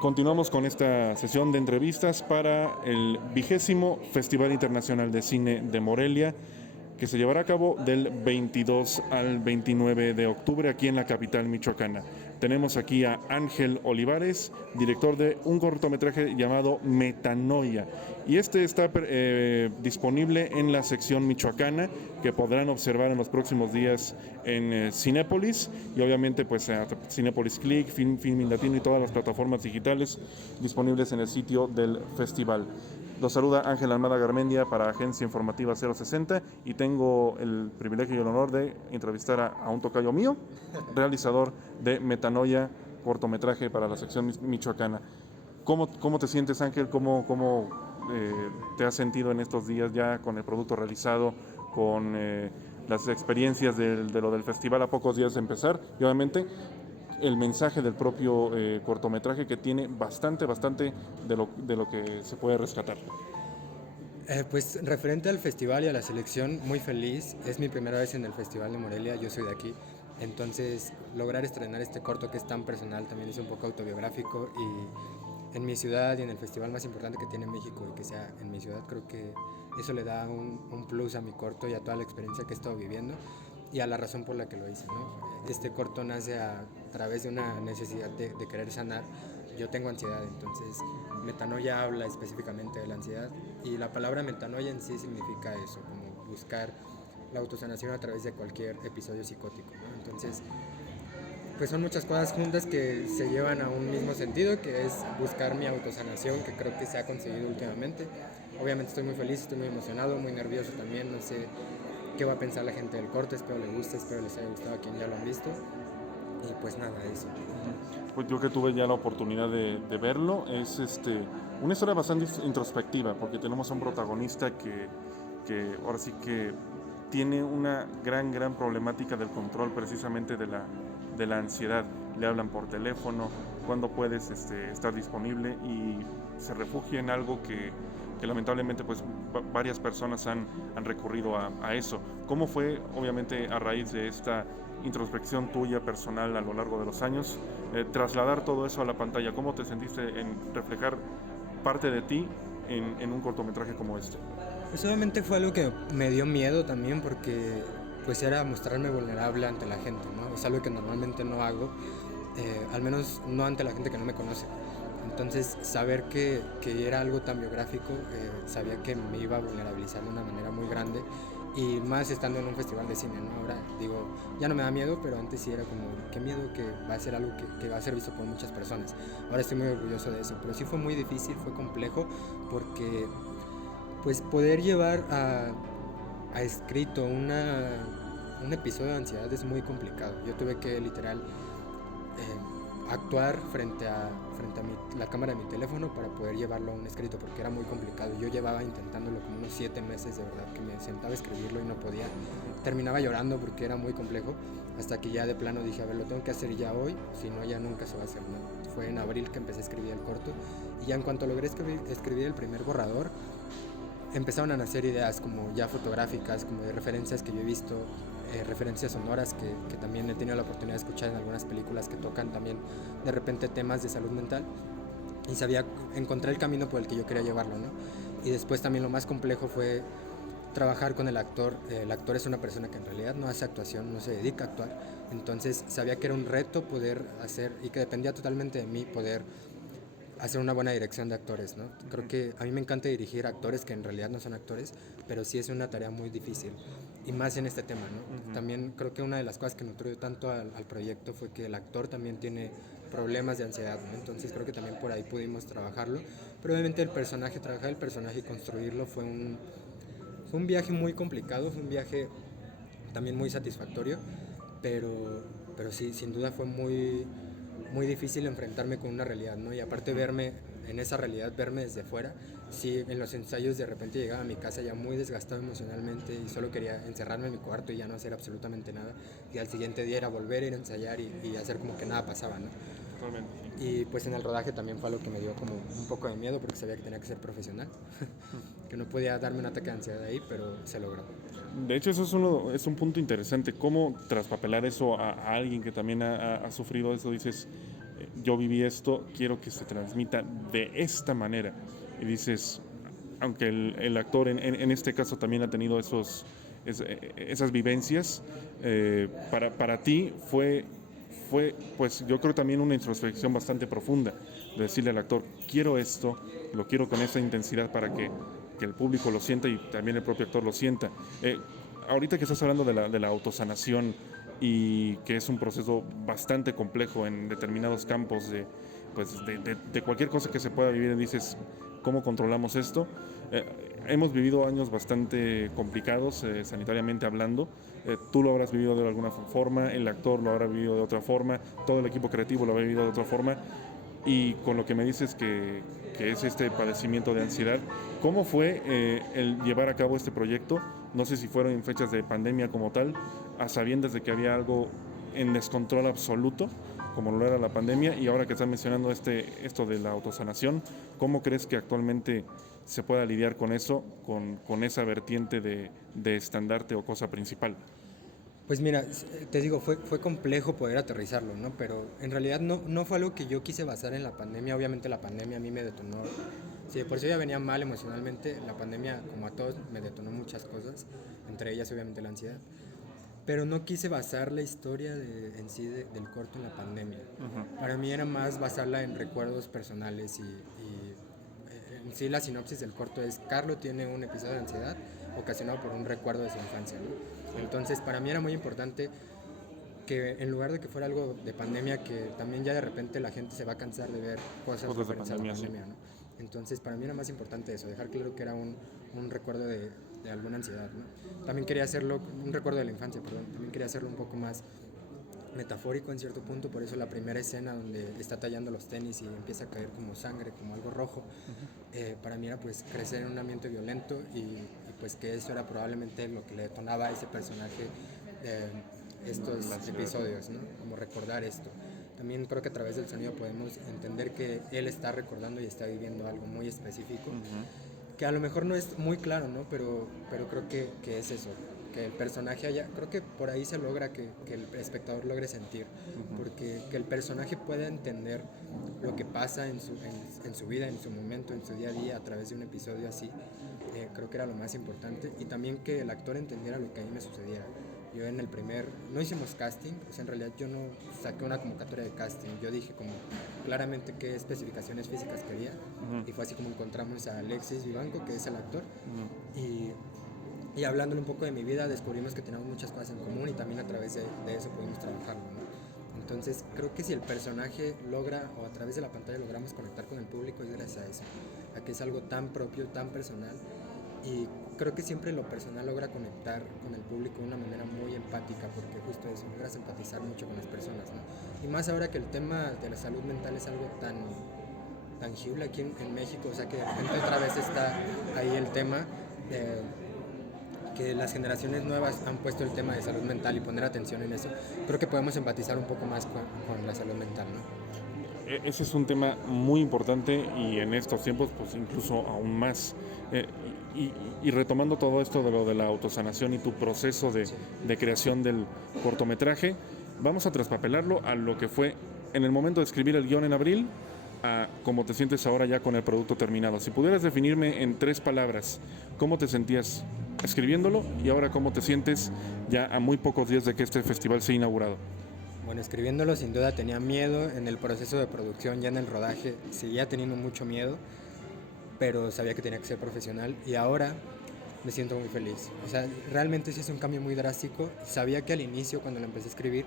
Continuamos con esta sesión de entrevistas para el 20º Festival Internacional de Cine de Morelia, que se llevará a cabo del 22 al 29 de octubre aquí en la capital michoacana. Tenemos aquí a Ángel Olivares, director de un cortometraje llamado Metanoia. Y este está disponible en la sección michoacana, que podrán observar en los próximos días en Cinépolis, y obviamente pues Cinépolis Click, Filmin Latino y todas las plataformas digitales disponibles en el sitio del festival. Los saluda Ángel Almada Garmendia para Agencia Informativa 060 y tengo el privilegio y el honor de entrevistar a un tocayo mío, realizador de Metanoia, cortometraje para la sección michoacana. ¿Cómo te sientes, Ángel? ¿Cómo te has sentido en estos días ya con el producto realizado, con las experiencias de lo del festival a pocos días de empezar? Y obviamente el mensaje del propio cortometraje, que tiene bastante de lo que se puede rescatar. Pues referente al festival y a la selección, muy feliz. Es mi primera vez en el Festival de Morelia, yo soy de aquí. Entonces, lograr estrenar este corto que es tan personal, también es un poco autobiográfico, y en mi ciudad y en el festival más importante que tiene México, y que sea en mi ciudad, creo que eso le da un plus a mi corto y a toda la experiencia que he estado viviendo y a la razón por la que lo hice, ¿no? Este corto nace a través de una necesidad de querer sanar. Yo tengo ansiedad, entonces Metanoia habla específicamente de la ansiedad, y la palabra metanoia en sí significa eso, como buscar la autosanación a través de cualquier episodio psicótico, ¿no? Entonces, pues son muchas cosas juntas que se llevan a un mismo sentido, que es buscar mi autosanación, que creo que se ha conseguido últimamente. Obviamente estoy muy feliz, estoy muy emocionado, muy nervioso también, no sé qué va a pensar la gente del corte, espero les guste, espero les haya gustado a quien ya lo han visto, y pues nada, eso. Pues yo que tuve ya la oportunidad de verlo, es una historia bastante introspectiva, porque tenemos a un protagonista que ahora sí que tiene una gran problemática del control, precisamente de la ansiedad. Le hablan por teléfono, cuando puedes estar disponible, y se refugia en algo que lamentablemente pues varias personas han recurrido a eso. ¿Cómo fue, obviamente, a raíz de esta introspección tuya personal a lo largo de los años, trasladar todo eso a la pantalla? ¿Cómo te sentiste en reflejar parte de ti en un cortometraje como este? Pues obviamente fue algo que me dio miedo también, porque pues era mostrarme vulnerable ante la gente, ¿no? Es algo que normalmente no hago, al menos no ante la gente que no me conoce. Entonces, saber que era algo tan biográfico, sabía que me iba a vulnerabilizar de una manera muy grande, y más estando en un festival de cine, ¿no? Ahora digo, ya no me da miedo, pero antes sí era como, qué miedo que va a ser algo que va a ser visto por muchas personas. Ahora estoy muy orgulloso de eso, pero sí fue muy difícil, fue complejo, porque pues poder llevar a escrito un episodio de ansiedad es muy complicado. Yo tuve que literal actuar frente a la cámara de mi teléfono para poder llevarlo a un escrito, porque era muy complicado. Yo llevaba intentándolo como unos 7 meses, de verdad, que me sentaba a escribirlo y no podía. Terminaba llorando porque era muy complejo, hasta que ya de plano dije, a ver, lo tengo que hacer ya hoy, si no ya nunca se va a hacer nada. Fue en abril que empecé a escribir el corto, y ya en cuanto logré escribir el primer borrador, empezaron a nacer ideas como ya fotográficas, como de referencias que yo he visto, referencias sonoras que también he tenido la oportunidad de escuchar en algunas películas que tocan también de repente temas de salud mental, y sabía, encontrar el camino por el que yo quería llevarlo, ¿no? Y después también lo más complejo fue trabajar con el actor. El actor es una persona que en realidad no hace actuación, no se dedica a actuar, entonces sabía que era un reto poder hacer, y que dependía totalmente de mí poder hacer una buena dirección de actores, ¿no? Creo que a mí me encanta dirigir actores que en realidad no son actores, pero sí es una tarea muy difícil, y más en este tema, ¿no? También creo que una de las cosas que nutrió tanto al proyecto fue que el actor también tiene problemas de ansiedad, ¿no? Entonces creo que también por ahí pudimos trabajarlo, pero obviamente el personaje, trabajar el personaje y construirlo fue un viaje muy complicado, fue un viaje también muy satisfactorio, pero sí, sin duda fue muy difícil enfrentarme con una realidad, ¿no? Y aparte verme en esa realidad, verme desde fuera. Sí, en los ensayos de repente llegaba a mi casa ya muy desgastado emocionalmente, y solo quería encerrarme en mi cuarto y ya no hacer absolutamente nada. Y al siguiente día era volver a ir a ensayar y hacer como que nada pasaba, ¿no? Totalmente, sí. Y pues en el rodaje también fue algo que me dio como un poco de miedo, porque sabía que tenía que ser profesional, que no podía darme un ataque de ansiedad ahí, pero se logró. De hecho, eso es un punto interesante. ¿Cómo traspapelar eso a alguien que también ha sufrido eso? Dices, yo viví esto, quiero que se transmita de esta manera. Y dices, aunque el actor en este caso también ha tenido esas vivencias, para ti fue, pues yo creo también una introspección bastante profunda, de decirle al actor, quiero esto, lo quiero con esa intensidad para que el público lo sienta y también el propio actor lo sienta. Ahorita que estás hablando de la autosanación y que es un proceso bastante complejo en determinados campos de cualquier cosa que se pueda vivir, dices, ¿cómo controlamos esto? Hemos vivido años bastante complicados sanitariamente hablando. Tú lo habrás vivido de alguna forma, el actor lo habrá vivido de otra forma, todo el equipo creativo lo habrá vivido de otra forma. Y con lo que me dices que es este padecimiento de ansiedad, ¿cómo fue el llevar a cabo este proyecto? No sé si fueron en fechas de pandemia como tal, a sabiendas de que había algo en descontrol absoluto, como lo era la pandemia, y ahora que estás mencionando esto de la autosanación, ¿cómo crees que actualmente se pueda lidiar con eso, con esa vertiente de estandarte o cosa principal? Pues mira, te digo, fue complejo poder aterrizarlo, ¿no? Pero en realidad no fue algo que yo quise basar en la pandemia. Obviamente la pandemia a mí me detonó. Si de por sí ya venía mal emocionalmente, la pandemia, como a todos, me detonó muchas cosas, entre ellas obviamente la ansiedad. Pero no quise basar la historia en sí del corto en la pandemia. Para mí era más basarla en recuerdos personales y en sí la sinopsis del corto es: Carlo tiene un episodio de ansiedad ocasionado por un recuerdo de su infancia, ¿no? Entonces para mí era muy importante que en lugar de que fuera algo de pandemia, que también ya de repente la gente se va a cansar de ver cosas referentes a la pandemia, ¿no? Entonces para mí era más importante eso, dejar claro que era un recuerdo de alguna ansiedad, ¿no? También quería hacerlo, un recuerdo de la infancia, perdón, también quería hacerlo un poco más metafórico en cierto punto, por eso la primera escena donde está tallando los tenis y empieza a caer como sangre, como algo rojo, para mí era pues crecer en un ambiente violento y pues que eso era probablemente lo que le detonaba a ese personaje estos episodios, ¿no? Como recordar esto. También creo que a través del sonido podemos entender que él está recordando y está viviendo algo muy específico, que a lo mejor no es muy claro, ¿no? Pero creo que es eso, que el personaje haya, creo que por ahí se logra que el espectador logre sentir, porque que el personaje pueda entender lo que pasa en su vida, en su momento, en su día a día, a través de un episodio así, creo que era lo más importante, y también que el actor entendiera lo que a mí me sucediera. Yo en el no hicimos casting, o sea, en realidad yo no saqué una convocatoria de casting, yo dije como claramente qué especificaciones físicas quería, y fue así como encontramos a Alexis Vivanco, que es el actor, y hablándole un poco de mi vida descubrimos que teníamos muchas cosas en común y también a través de eso pudimos trabajarlo, ¿no? Entonces creo que si el personaje logra, o a través de la pantalla logramos conectar con el público, es gracias a eso, a que es algo tan propio, tan personal, y creo que siempre lo personal logra conectar con el público de una manera muy empática, porque justo eso, logras empatizar mucho con las personas, ¿no? Y más ahora que el tema de la salud mental es algo tan tangible aquí en México, o sea que de repente otra vez está ahí el tema de que las generaciones nuevas han puesto el tema de salud mental y poner atención en eso. Creo que podemos empatizar un poco más con la salud mental, ¿no? Ese es un tema muy importante y en estos tiempos pues incluso aún más. Y retomando todo esto de lo de la autosanación y tu proceso de creación del cortometraje, vamos a traspapelarlo a lo que fue en el momento de escribir el guión en abril, a cómo te sientes ahora ya con el producto terminado. Si pudieras definirme en 3 palabras, ¿cómo te sentías escribiéndolo y ahora cómo te sientes ya a muy pocos días de que este festival sea inaugurado? Bueno, escribiéndolo sin duda tenía miedo, en el proceso de producción, ya en el rodaje, seguía teniendo mucho miedo, pero sabía que tenía que ser profesional y ahora me siento muy feliz. O sea, realmente sí es un cambio muy drástico. Sabía que al inicio, cuando lo empecé a escribir,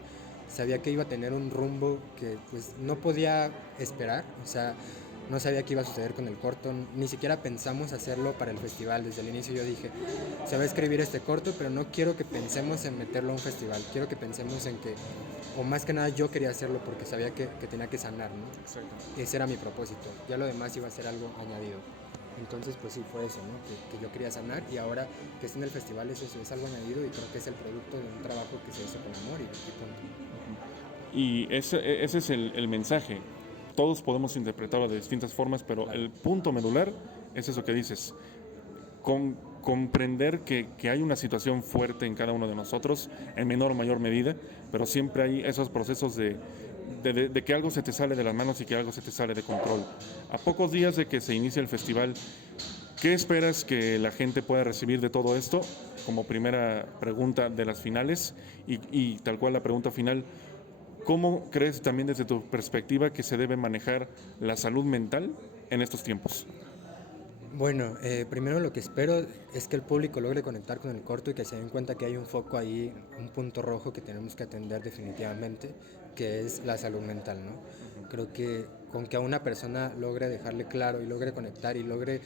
sabía que iba a tener un rumbo que pues no podía esperar, o sea, no sabía qué iba a suceder con el corto, ni siquiera pensamos hacerlo para el festival. Desde el inicio yo dije, se va a escribir este corto, pero no quiero que pensemos en meterlo a un festival, quiero que pensemos en que, o más que nada yo quería hacerlo porque sabía que tenía que sanar, ¿no? Exacto. Ese era mi propósito, ya lo demás iba a ser algo añadido. Entonces pues sí, fue eso, ¿no? Que yo quería sanar, y ahora que está en el festival es eso, es algo añadido, y creo que es el producto de un trabajo que se hizo con amor y punto. Y ese es el mensaje. Todos podemos interpretarlo de distintas formas, pero Claro. el punto medular es eso que dices. Comprender que hay una situación fuerte en cada uno de nosotros, en menor o mayor medida, pero siempre hay esos procesos de que algo se te sale de las manos y que algo se te sale de control. A pocos días de que se inicie el festival, ¿qué esperas que la gente pueda recibir de todo esto? Como primera pregunta de las finales y tal cual la pregunta final, ¿cómo crees también desde tu perspectiva que se debe manejar la salud mental en estos tiempos? Bueno, primero lo que espero es que el público logre conectar con el corto y que se den cuenta que hay un foco ahí, un punto rojo que tenemos que atender definitivamente, que es la salud mental, ¿no? Creo que con que a una persona logre dejarle claro y logre conectar y logre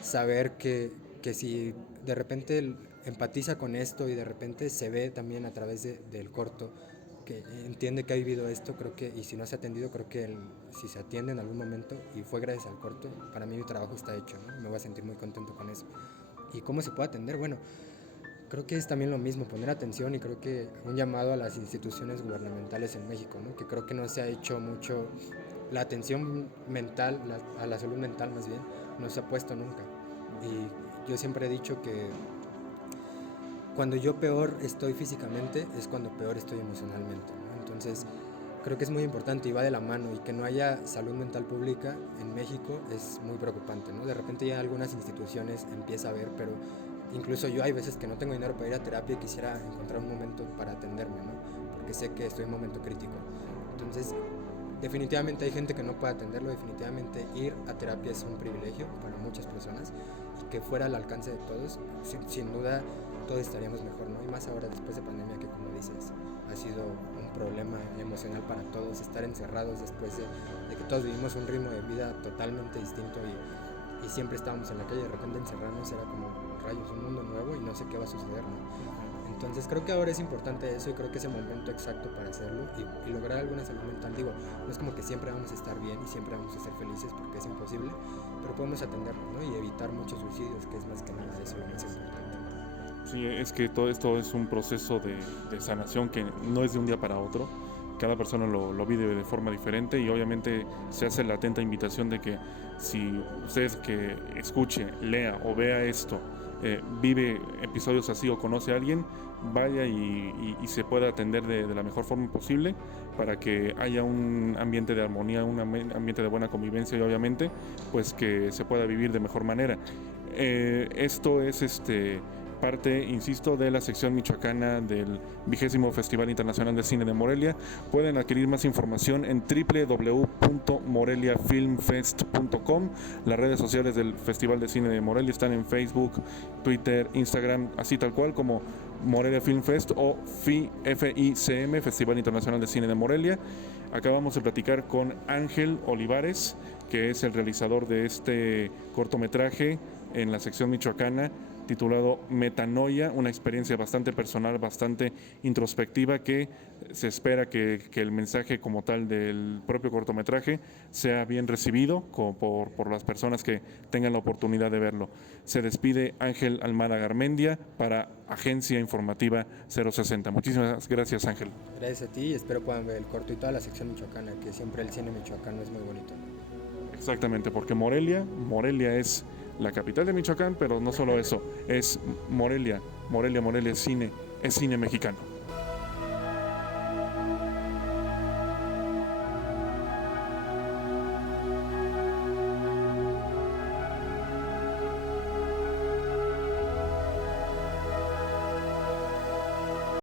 saber que si de repente empatiza con esto y de repente se ve también a través del corto, que entiende que ha vivido esto, creo que, y si no se ha atendido, creo que si se atiende en algún momento y fue gracias al corto, para mí mi trabajo está hecho, ¿no? Me voy a sentir muy contento con eso. ¿Y cómo se puede atender? Bueno, creo que es también lo mismo, poner atención y creo que un llamado a las instituciones gubernamentales en México, ¿no? Que creo que no se ha hecho mucho, la atención mental, a la salud mental más bien, no se ha puesto nunca. Y yo siempre he dicho que cuando yo peor estoy físicamente es cuando peor estoy emocionalmente, ¿no? Entonces creo que es muy importante y va de la mano, y que no haya salud mental pública en México es muy preocupante, ¿no? De repente ya algunas instituciones empieza a ver, pero incluso yo hay veces que no tengo dinero para ir a terapia y quisiera encontrar un momento para atenderme, ¿no? Porque sé que estoy en un momento crítico. Entonces definitivamente hay gente que no puede atenderlo, definitivamente ir a terapia es un privilegio para muchas personas, y que fuera al alcance de todos, sin duda todos estaríamos mejor, ¿no? Y más ahora después de pandemia, que como dices, ha sido un problema emocional para todos, estar encerrados después de que todos vivimos un ritmo de vida totalmente distinto y siempre estábamos en la calle, de repente encerrarnos era como rayos, un mundo nuevo y no sé qué va a suceder, ¿no? Entonces creo que ahora es importante eso y creo que es el momento exacto para hacerlo y lograr alguna salud mental. Digo, no es como que siempre vamos a estar bien y siempre vamos a ser felices porque es imposible, pero podemos atendernos, ¿no? Y evitar muchos suicidios, que es más que nada eso lo más importante. Sí, es que todo esto es un proceso de sanación que no es de un día para otro. Cada persona lo vive de forma diferente y obviamente se hace la atenta invitación de que si usted que escuche, lea o vea esto, vive episodios así o conoce a alguien, vaya y se pueda atender de la mejor forma posible para que haya un ambiente de armonía, un ambiente de buena convivencia y obviamente pues que se pueda vivir de mejor manera. Esto es parte, insisto, de la sección michoacana del 20º Festival Internacional de Cine de Morelia. Pueden adquirir más información en www.moreliafilmfest.com. Las redes sociales del Festival de Cine de Morelia están en Facebook, Twitter, Instagram, así tal cual como Morelia Film Fest o FICM, Festival Internacional de Cine de Morelia. Acabamos de platicar con Ángel Olivares, que es el realizador de este cortometraje en la sección michoacana titulado Metanoia, una experiencia bastante personal, bastante introspectiva, que se espera que el mensaje como tal del propio cortometraje sea bien recibido por las personas que tengan la oportunidad de verlo. Se despide Ángel Almada Garmendia para Agencia Informativa 060. Muchísimas gracias, Ángel. Gracias a ti y espero puedan ver el corto y toda la sección michoacana, que siempre el cine michoacano es muy bonito. Exactamente, porque Morelia es la capital de Michoacán, pero no solo eso, es Morelia es cine mexicano.